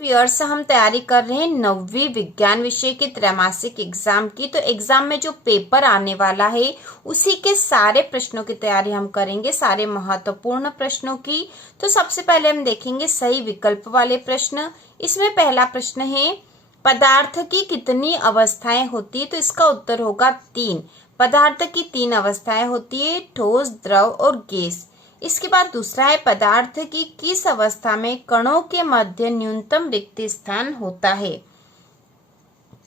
Viewers, हम तैयारी कर रहे हैं 9वीं विज्ञान विषय के त्रैमासिक एग्जाम की। तो एग्जाम में जो पेपर आने वाला है उसी के सारे प्रश्नों की तैयारी हम करेंगे, सारे महत्वपूर्ण प्रश्नों की। तो सबसे पहले हम देखेंगे सही विकल्प वाले प्रश्न। इसमें पहला प्रश्न है, पदार्थ की कितनी अवस्थाएं होती है? तो इसका उत्तर होगा 3। पदार्थ की 3 अवस्थाएं होती है, ठोस, द्रव और गैस। इसके बाद दूसरा है, पदार्थ की किस अवस्था में कणों के मध्य न्यूनतम रिक्त स्थान होता है?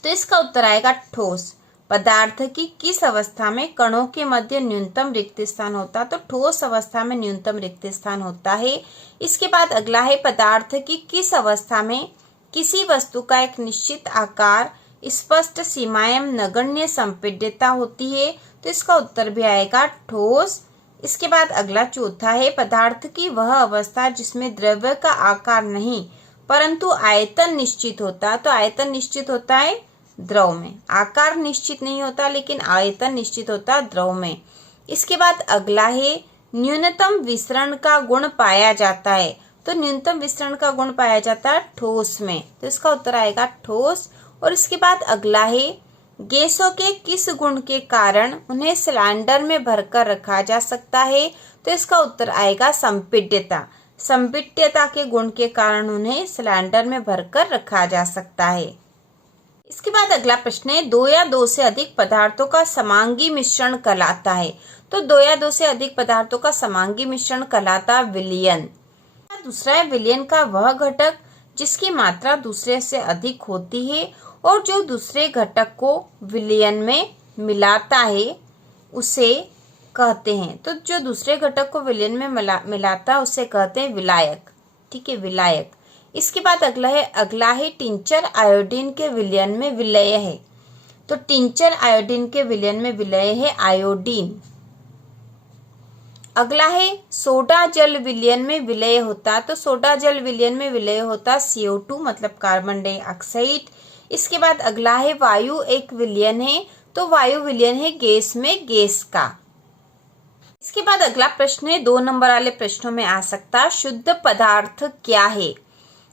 तो इसका उत्तर आएगा ठोस। पदार्थ की किस अवस्था में कणों के मध्य न्यूनतम रिक्त स्थान होता है? तो ठोस अवस्था में न्यूनतम रिक्त स्थान होता है। इसके बाद अगला है, पदार्थ की किस अवस्था में किसी वस्तु का एक निश्चित आकार, स्पष्ट सीमाएं, नगण्य संपीड्यता होती है? तो इसका उत्तर भी आएगा ठोस। इसके बाद अगला चौथा है, पदार्थ की वह अवस्था जिसमें द्रव्य का आकार नहीं परंतु आयतन निश्चित होता। तो आयतन निश्चित होता है द्रव में, आकार निश्चित नहीं होता लेकिन आयतन निश्चित होता है द्रव में। इसके बाद अगला है, न्यूनतम विसरण का गुण पाया जाता है। तो न्यूनतम विसरण का गुण पाया जाता है ठोस में। तो इसका उत्तर आएगा ठोस। और इसके बाद अगला है, गैसों के किस गुण के कारण उन्हें सिलेंडर में भरकर रखा जा सकता है? तो इसका उत्तर आएगा संपीड्यता। संपीड्यता के गुण के कारण उन्हें सिलेंडर में भरकर रखा जा सकता है। इसके बाद अगला प्रश्न है, 2 या 2 से अधिक पदार्थों का समांगी मिश्रण कहलाता है। तो 2 या 2 से अधिक पदार्थों का समांगी मिश्रण कहलाता विलयन। दूसरा है, विलयन का वह घटक जिसकी मात्रा दूसरे से अधिक होती है और जो दूसरे घटक को विलयन में मिलाता है उसे कहते हैं। तो जो दूसरे घटक को विलयन में मिलाता है उसे कहते हैं विलायक। ठीक है, विलायक। इसके बाद अगला है टिंचर आयोडीन के विलयन में विलय है। तो टिंचर आयोडीन के विलयन में विलय है आयोडीन। अगला है, सोडा जल विलयन में विलय होता। तो सोडा जल विलयन में विलय होता CO2 मतलब कार्बन डाइऑक्साइड। इसके बाद अगला है, वायु एक विलयन है। तो वायु विलयन है गैस में गैस का। इसके बाद अगला प्रश्न है, 2 नंबर वाले प्रश्नों में आ सकता, शुद्ध पदार्थ क्या है?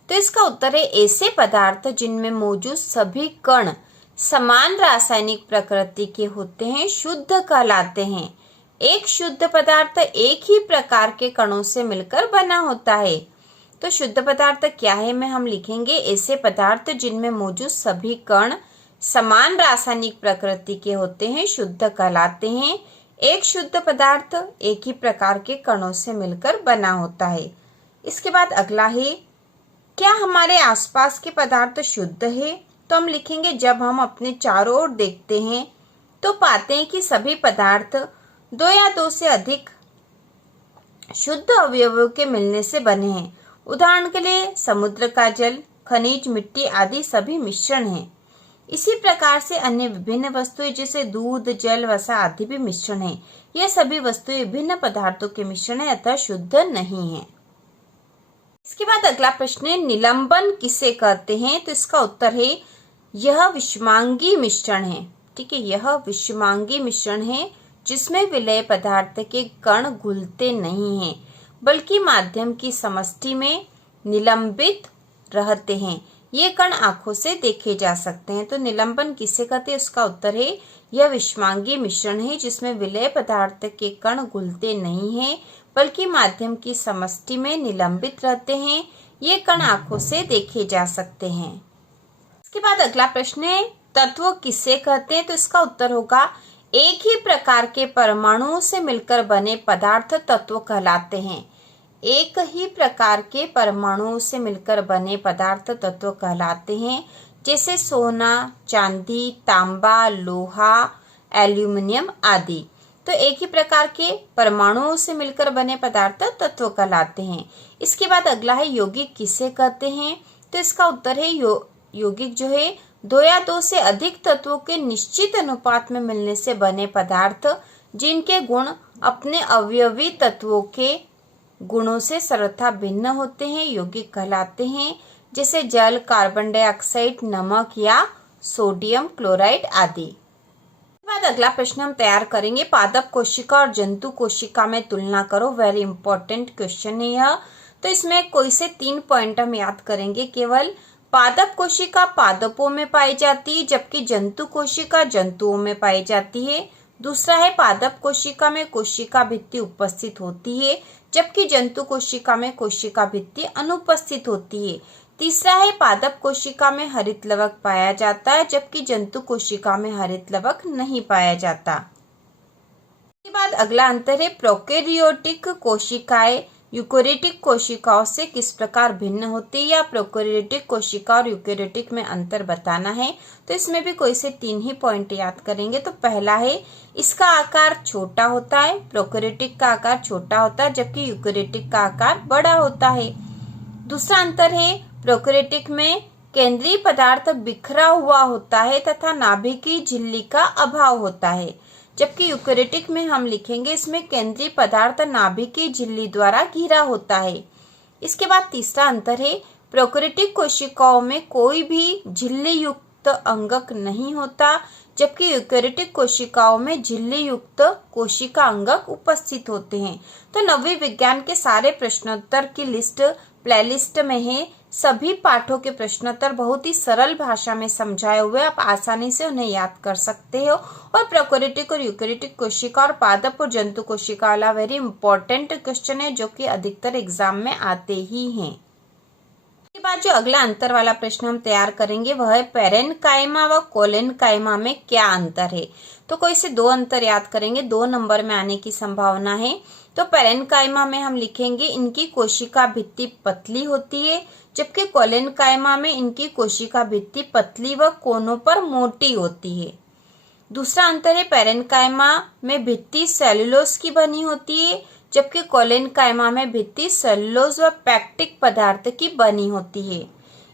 तो इसका उत्तर है, ऐसे पदार्थ जिनमें मौजूद सभी कण समान रासायनिक प्रकृति के होते हैं शुद्ध कहलाते हैं। एक शुद्ध पदार्थ एक ही प्रकार के कणों से मिलकर बना होता है। तो शुद्ध पदार्थ क्या है में हम लिखेंगे, ऐसे पदार्थ जिनमें मौजूद सभी कण समान रासायनिक प्रकृति के होते हैं शुद्ध कहलाते हैं। एक शुद्ध पदार्थ एक ही प्रकार के कणों से मिलकर बना होता है। इसके बाद अगला है, क्या हमारे आसपास के पदार्थ शुद्ध है? तो हम लिखेंगे, जब हम अपने चारों ओर देखते हैं तो पाते हैं कि सभी पदार्थ 2 या 2 से अधिक शुद्ध अवयवों के मिलने से बने हैं। उदाहरण के लिए समुद्र का जल, खनिज, मिट्टी आदि सभी मिश्रण हैं। इसी प्रकार से अन्य विभिन्न वस्तुएं जैसे दूध, जल, वसा आदि भी मिश्रण हैं। यह सभी वस्तुएं विभिन्न पदार्थों के मिश्रण है अतः शुद्ध नहीं है। इसके बाद अगला प्रश्न है, निलंबन किसे कहते हैं? तो इसका उत्तर है, यह विषमांगी मिश्रण है। ठीक है, यह विषमांगी मिश्रण है जिसमें विलय पदार्थ के कण घुलते नहीं हैं बल्कि माध्यम की समष्टि में निलंबित रहते हैं। ये कण आंखों से देखे जा सकते हैं। तो निलंबन किसे कहते हैं? उसका उत्तर है, यह विषमांगी मिश्रण है जिसमें विलय पदार्थ के कण घुलते नहीं हैं बल्कि माध्यम की समष्टि में निलंबित रहते हैं। ये कण आंखों से देखे जा सकते हैं। इसके बाद अगला प्रश्न है, तत्व किसे कहते हैं? तो इसका उत्तर होगा, एक ही प्रकार के परमाणुओं से मिलकर बने पदार्थ तत्व कहलाते हैं। एक ही प्रकार के परमाणुओं से मिलकर बने पदार्थ तत्व कहलाते हैं, जैसे सोना, चांदी, तांबा, लोहा, एल्यूमिनियम आदि। तो एक ही प्रकार के परमाणुओं से मिलकर बने पदार्थ तत्व कहलाते हैं। इसके बाद अगला है, यौगिक किसे कहते हैं? तो इसका उत्तर है, यौगिक जो है 2 या 2 से अधिक तत्वों के निश्चित अनुपात में मिलने से बने पदार्थ जिनके गुण अपने अवयवी तत्वों के गुणों से सर्वथा भिन्न होते हैं यौगिक कहलाते हैं, जैसे जल, कार्बन डाइऑक्साइड, नमक या सोडियम क्लोराइड आदि। बाद अगला प्रश्न हम तैयार करेंगे, पादप कोशिका और जंतु कोशिका में तुलना करो। वेरी इंपॉर्टेंट क्वेश्चन है यह। तो इसमें कोई से 3 पॉइंट हम याद करेंगे केवल। पादप कोशिका पादपों में पाई जाती है, जबकि जंतु कोशिका जंतुओं में पाई जाती है। दूसरा है पादप कोशिका में कोशिका भित्ति उपस्थित होती है, जबकि जंतु कोशिका में कोशिका भित्ति अनुपस्थित होती है। तीसरा है पादप कोशिका में हरित लवक पाया जाता है, जबकि जंतु कोशिका में हरित लवक नहीं पाया जाता। इसके बाद अगला अंतर है प्रोकैरियोटिक कोशिकाएं यूकेरियोटिक कोशिकाओं से किस प्रकार भिन्न होती है, या प्रोकैरियोटिक कोशिका और यूकेरियोटिक में अंतर बताना है। तो इसमें भी कोई से 3 ही पॉइंट याद करेंगे। तो पहला है इसका आकार छोटा होता है, प्रोकैरियोटिक का आकार छोटा होता है, जबकि यूकेरियोटिक का आकार बड़ा होता है। दूसरा अंतर है प्रोकैरियोटिक में केंद्रीय पदार्थ बिखरा हुआ होता है तथा नाभिकीय झिल्ली का अभाव होता है, जबकि यूकेरियोटिक में हम लिखेंगे इसमें केंद्रीय पदार्थ नाभिकीय झिल्ली द्वारा घिरा होता है। इसके बाद तीसरा अंतर है प्रोकैरियोटिक कोशिकाओं में कोई भी झिल्ली युक्त अंगक नहीं होता, जबकि यूकेरियोटिक कोशिकाओं में झिल्ली युक्त कोशिका अंगक उपस्थित होते हैं। तो नववीं विज्ञान के सारे प्रश्नोत्तर की लिस्ट प्लेलिस्ट में है। सभी पाठों के प्रश्नोत्तर बहुत ही सरल भाषा में समझाए हुए, आप आसानी से उन्हें याद कर सकते हो। और प्रोकैरियोटिक और यूकेरियोटिक कोशिका और पादप और जंतु कोशिका वाला वेरी इंपॉर्टेंट क्वेश्चन है, जो कि अधिकतर एग्जाम में आते ही हैं। इसके बाद जो अगला अंतर वाला प्रश्न हम तैयार करेंगे वह है पैरेन्काइमा व कोलेन्काइमा में क्या अंतर है। तो कोई से 2 अंतर याद करेंगे, 2 नंबर में आने की संभावना है। तो पैरेन्काइमा में हम लिखेंगे इनकी कोशिका भित्ति पतली होती है, जबकि कोलेन्काइमा में इनकी कोशिका भित्ति पतली व कोनों पर मोटी होती है। दूसरा अंतर है पैरेन्काइमा में भित्ति सेलुलोज की बनी होती है, जबकि कोलेन्काइमा में भित्ति सेलुलोज व पैक्टिक पदार्थ की बनी होती है।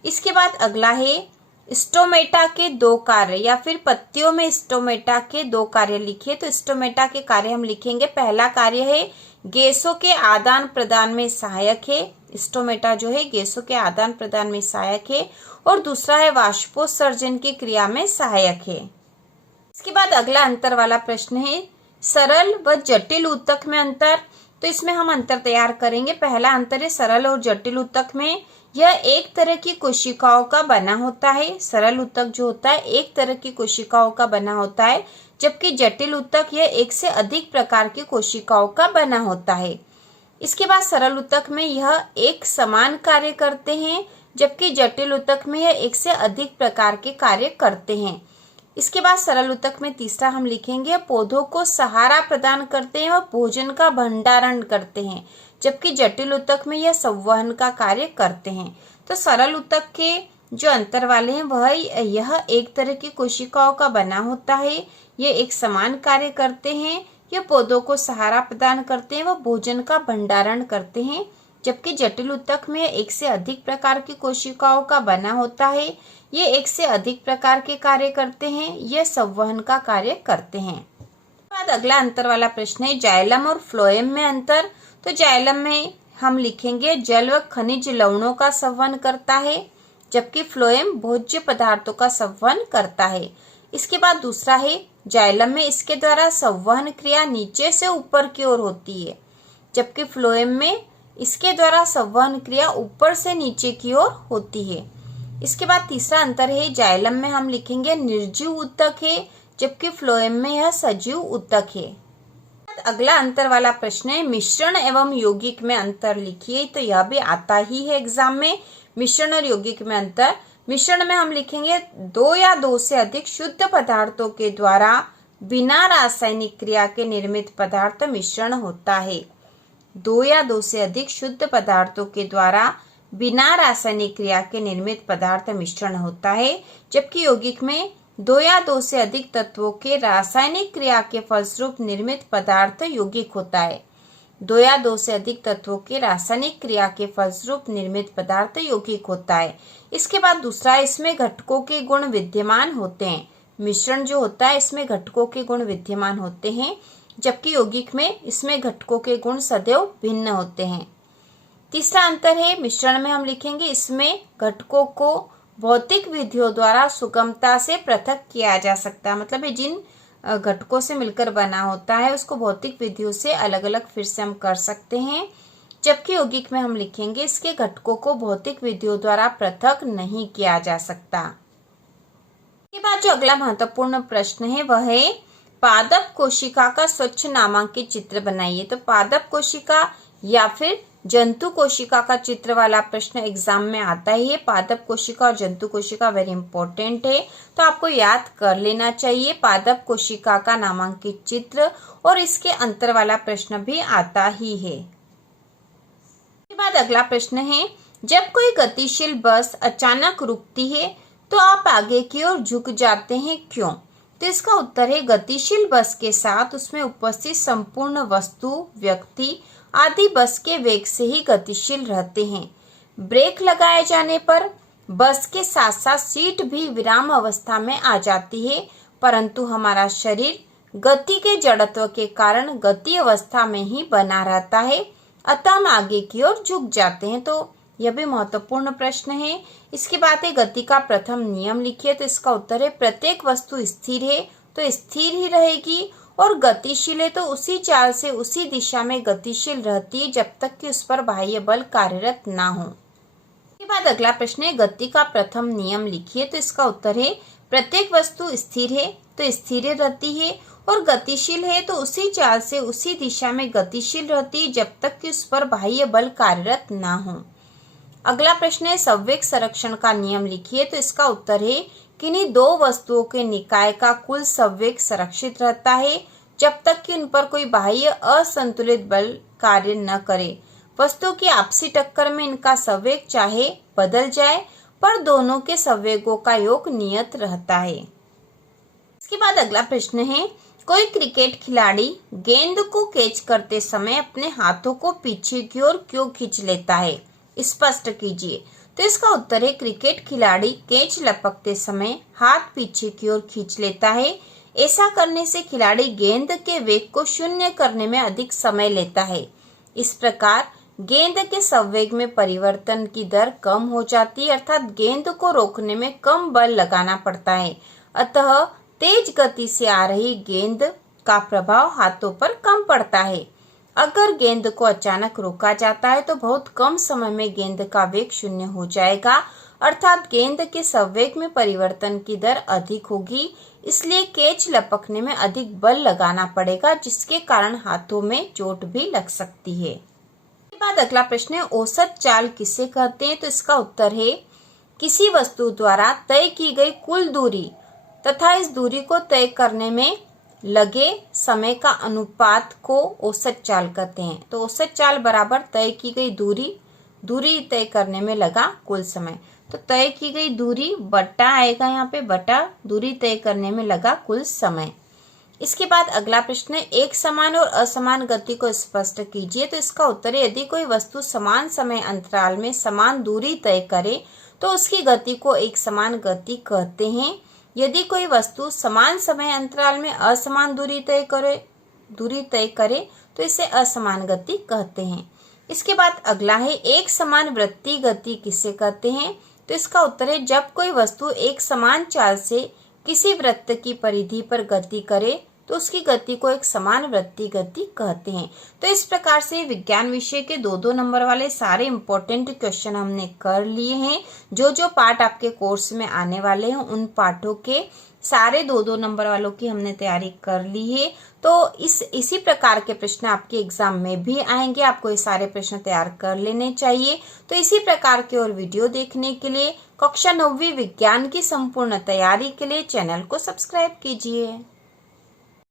इसके बाद अगला है स्टोमेटा के 2 कार्य, या फिर पत्तियों में स्टोमेटा के 2 कार्य लिखिए। तो स्टोमेटा के कार्य हम लिखेंगे, पहला कार्य है गैसों के आदान प्रदान में सहायक है, स्टोमेटा जो है गैसों के आदान प्रदान में सहायक है। और दूसरा है वाष्पोत्सर्जन की क्रिया में सहायक है। इसके बाद अगला अंतर वाला प्रश्न है सरल व जटिल ऊतक में अंतर। तो इसमें हम अंतर तैयार करेंगे। पहला अंतर है सरल और जटिल ऊतक में यह एक तरह की कोशिकाओं का बना होता है। सरल ऊतक जो होता है एक तरह की कोशिकाओं का बना होता है, जबकि जटिल ऊतक यह एक से अधिक प्रकार की कोशिकाओं का बना होता है। इसके बाद सरल ऊतक में यह एक समान कार्य करते हैं, जबकि जटिल ऊतक में यह एक से अधिक प्रकार के कार्य करते हैं। इसके बाद सरल ऊतक में तीसरा हम लिखेंगे पौधों को सहारा प्रदान करते हैं और भोजन का भंडारण करते हैं, जबकि जटिल ऊतक में यह संवहन का कार्य करते हैं। तो सरल ऊतक के जो अंतर वाले हैं वह यह एक तरह की कोशिकाओं का बना होता है, ये एक समान कार्य करते हैं, यह पौधों को सहारा प्रदान करते हैं व भोजन का भंडारण करते हैं। जबकि जटिल ऊतक में एक से अधिक प्रकार की कोशिकाओं का बना होता है, ये एक से अधिक प्रकार के कार्य करते हैं, यह संवहन का कार्य करते हैं। बाद अगला अंतर वाला प्रश्न है जाइलम और फ्लोएम में अंतर। तो जाइलम में हम लिखेंगे जल व खनिज लवणों का संवहन करता है, जबकि फ्लोएम भोज्य पदार्थों का संवहन करता है। इसके बाद दूसरा है जाइलम में इसके द्वारा संवहन क्रिया नीचे से ऊपर की ओर होती है, जबकि फ्लोएम में इसके द्वारा संवहन क्रिया ऊपर से नीचे की ओर होती है। इसके बाद तीसरा अंतर है जाइलम में हम लिखेंगे निर्जीव ऊतक है, जबकि फ्लोएम में यह सजीव ऊतक है। अगला अंतर वाला प्रश्न है मिश्रण एवं यौगिक में अंतर लिखिए। तो यह भी आता ही है एग्जाम में, मिश्रण और यौगिक में अंतर। मिश्रण में हम लिखेंगे 2 या 2 से अधिक शुद्ध पदार्थों के द्वारा बिना रासायनिक क्रिया के निर्मित पदार्थ मिश्रण होता है। 2 या 2 से अधिक शुद्ध पदार्थों के द्वारा बिना रासायनिक क्रिया के निर्मित पदार्थ मिश्रण होता है, जबकि यौगिक में 2 या 2 से अधिक तत्वों के रासायनिक क्रिया के फलस्वरूप निर्मित पदार्थ यौगिक होता है। 2 या 2 से अधिक तत्वों के रासायनिक क्रिया के फलस्वरूप निर्मित पदार्थ यौगिक होता है। इसके बाद दूसरा, इसमें घटकों के गुण विद्यमान होते हैं। मिश्रण जो होता है इसमें घटकों के गुण विद्यमान होते हैं, जबकि यौगिक में इसमें घटकों के गुण सदैव भिन्न होते हैं। तीसरा अंतर है मिश्रण में हम लिखेंगे इसमें घटकों को भौतिक विधियों द्वारा सुगमता से पृथक किया जा सकता है। मतलब ये जिन घटकों से मिलकर बना होता है उसको भौतिक विधियों से अलग अलग फिर से हम कर सकते हैं, जबकि यौगिक में हम लिखेंगे इसके घटकों को भौतिक विधियों द्वारा पृथक नहीं किया जा सकता। इसके बाद जो अगला महत्वपूर्ण प्रश्न है वह है पादप कोशिका का स्वच्छ नामांकित चित्र बनाइए। तो पादप कोशिका या फिर जंतु कोशिका का चित्र वाला प्रश्न एग्जाम में आता है। पादप कोशिका और जंतु कोशिका वेरी इंपॉर्टेंट है, तो आपको याद कर लेना चाहिए पादप कोशिका का नामांकित चित्र, और इसके अंतर वाला प्रश्न भी आता ही है। इसके बाद अगला प्रश्न है जब कोई गतिशील बस अचानक रुकती है तो आप आगे की ओर झुक जाते हैं, क्यों? तो इसका उत्तर है गतिशील बस के साथ उसमें उपस्थित संपूर्ण वस्तु, व्यक्ति आदि बस के वेग से ही गतिशील रहते हैं। ब्रेक लगाए जाने पर बस के साथ साथ सीट भी विराम अवस्था में आ जाती है, परंतु हमारा शरीर गति के जड़त्व के कारण गति अवस्था में ही बना रहता है, अतः हम आगे की ओर झुक जाते हैं। तो यह भी महत्वपूर्ण प्रश्न है। इसके बाद है गति का प्रथम नियम लिखिए। तो इसका उत्तर है प्रत्येक वस्तु स्थिर है तो स्थिर ही रहेगी, और गतिशील है तो उसी चाल से उसी दिशा में गतिशील रहती है जब तक कि उस पर बाह्य बल कार्यरत ना हो। इसके बाद अगला प्रश्न है गति का प्रथम नियम लिखिए। तो इसका उत्तर है प्रत्येक वस्तु स्थिर है तो स्थिर रहती है, और गतिशील है तो उसी चाल से उसी दिशा में गतिशील रहती है जब तक कि उस पर बाह्य बल कार्यरत ना हो। अगला प्रश्न है संवेग संरक्षण का नियम लिखिए। तो इसका उत्तर है किन्हीं दो वस्तुओं के निकाय का कुल संवेग संरक्षित रहता है जब तक कि उन पर कोई बाह्य असंतुलित बल कार्य न करे। वस्तुओं की आपसी टक्कर में इनका संवेग चाहे बदल जाए पर दोनों के संवेगों का योग नियत रहता है। इसके बाद अगला प्रश्न है कोई क्रिकेट खिलाड़ी गेंद को कैच करते समय अपने हाथों को पीछे की ओर क्यों खींच लेता है, स्पष्ट कीजिए। तो इसका उत्तर है क्रिकेट खिलाड़ी कैच लपकते समय हाथ पीछे की ओर खींच लेता है। ऐसा करने से खिलाड़ी गेंद के वेग को शून्य करने में अधिक समय लेता है। इस प्रकार गेंद के संवेग में परिवर्तन की दर कम हो जाती है, अर्थात गेंद को रोकने में कम बल लगाना पड़ता है। अतः तेज गति से आ रही गेंद का प्रभाव हाथों पर कम पड़ता है। अगर गेंद को अचानक रोका जाता है तो बहुत कम समय में गेंद का वेग शून्य हो जाएगा, अर्थात गेंद के संवेग में परिवर्तन की दर अधिक होगी, इसलिए कैच लपकने में अधिक बल लगाना पड़ेगा जिसके कारण हाथों में चोट भी लग सकती है। इसके बाद अगला प्रश्न है औसत चाल किसे कहते हैं। तो इसका उत्तर है किसी वस्तु द्वारा तय की गई कुल दूरी तथा इस दूरी को तय करने में लगे समय का अनुपात को औसत चाल कहते हैं। तो औसत चाल बराबर तय की गई दूरी तय करने में लगा कुल समय। तो तय की गई दूरी बटा आएगा यहाँ पे, बटा दूरी तय करने में लगा कुल समय। इसके बाद अगला प्रश्न है एक समान और असमान गति को स्पष्ट कीजिए। तो इसका उत्तर है यदि कोई वस्तु समान समय अंतराल में समान दूरी तय करे तो उसकी गति को एक समान गति कहते हैं। यदि कोई वस्तु समान समय अंतराल में असमान दूरी तय करे तो इसे असमान गति कहते हैं। इसके बाद अगला है एक समान वृत्तीय गति किसे कहते हैं। तो इसका उत्तर है जब कोई वस्तु एक समान चाल से किसी वृत्त की परिधि पर गति करे तो उसकी गति को एक समान वृत्तीय गति कहते हैं। तो इस प्रकार से विज्ञान विषय के 2-2 नंबर वाले सारे इम्पोर्टेंट क्वेश्चन हमने कर लिए हैं। जो जो पार्ट आपके कोर्स में आने वाले हैं उन पार्टों के सारे 2-2 नंबर वालों की हमने तैयारी कर ली है। तो इसी प्रकार के प्रश्न आपके एग्जाम में भी आएंगे, आपको ये सारे प्रश्न तैयार कर लेने चाहिए। तो इसी प्रकार के और वीडियो देखने के लिए कक्षा 9वीं विज्ञान की संपूर्ण तैयारी के लिए चैनल को सब्सक्राइब कीजिए।